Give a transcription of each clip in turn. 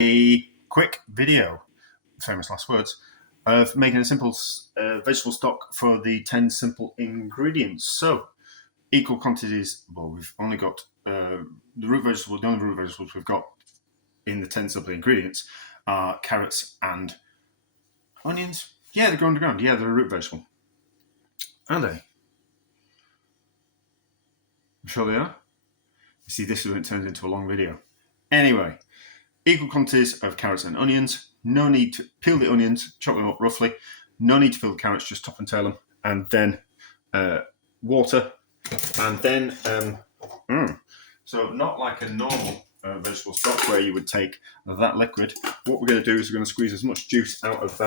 A quick video, famous last words, of making a simple vegetable stock for the 10 simple ingredients. So, equal quantities. Well, we've only got the root vegetables. The only root vegetables we've got in the 10 simple ingredients are carrots and onions. Yeah, they grow underground. Yeah, they're a root vegetable. Are they? I'm sure they are. You see, this is when it turns into a long video. Anyway, equal quantities of carrots and onions. No need to peel the onions, chop them up roughly. No need to peel the carrots, just top and tail them. And then water. And then, so not like a normal vegetable stock where you would take that liquid. What we're going to do is we're going to squeeze as much juice out of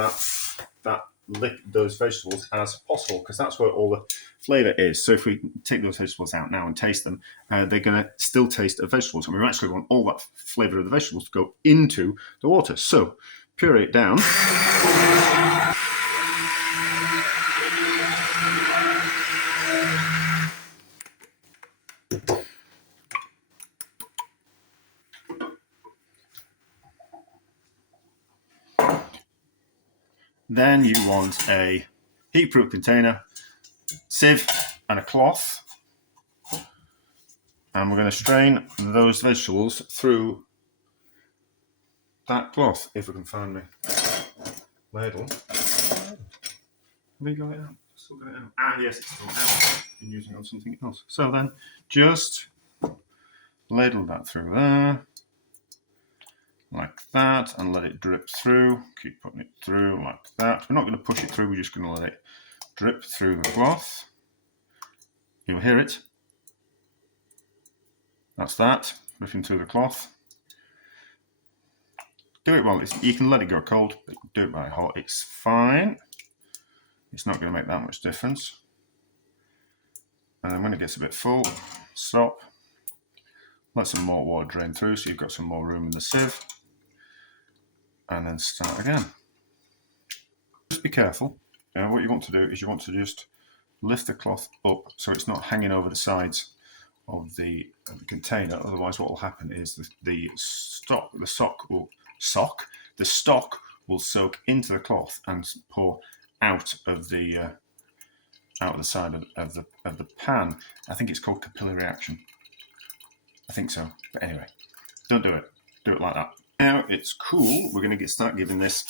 those vegetables as possible, because that's where all the flavour is. So if we take those vegetables out now and taste them, they're going to still taste of vegetables, and we actually want all that flavour of the vegetables to go into the water. So puree it down. Then you want a heat-proof container, sieve, and a cloth. And we're going to strain those vegetables through that cloth, if we can find my ladle. Have we got it out? Still got it out. Ah, yes, it's still out. I've been using it on something else. So then, just ladle that through there, like that, and let it drip through. Keep putting it through like that. We're not going to push it through, we're just going to let it drip through the cloth. You'll hear it. That's that, dripping through the cloth. Do it while you can let it go cold, but do it while hot. It's fine. It's not going to make that much difference. And then when it gets a bit full, stop. Let some more water drain through so you've got some more room in the sieve. And then start again. Just be careful. What you want to do is you want to just lift the cloth up so it's not hanging over the sides of the container. Otherwise, what will happen is the stock will soak into the cloth and pour out of the side of the pan. I think it's called capillary reaction. I think so. But anyway, don't do it. Do it like that. Now it's cool. We're going to start giving this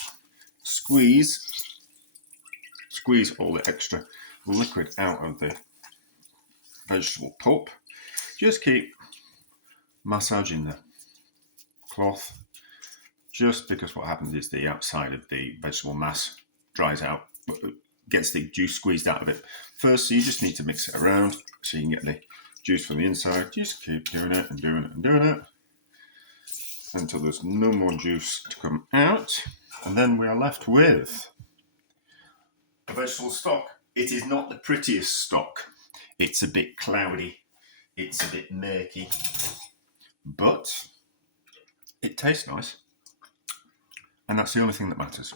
squeeze all the extra liquid out of the vegetable pulp. Just keep massaging the cloth, just because what happens is the outside of the vegetable mass dries out, gets the juice squeezed out of it first. So you just need to mix it around so you can get the juice from the inside. Just keep doing it and doing it and doing it until there's no more juice to come out. And then we are left with a vegetable stock. It is not the prettiest stock. It's a bit cloudy. It's a bit murky. But it tastes nice. And that's the only thing that matters.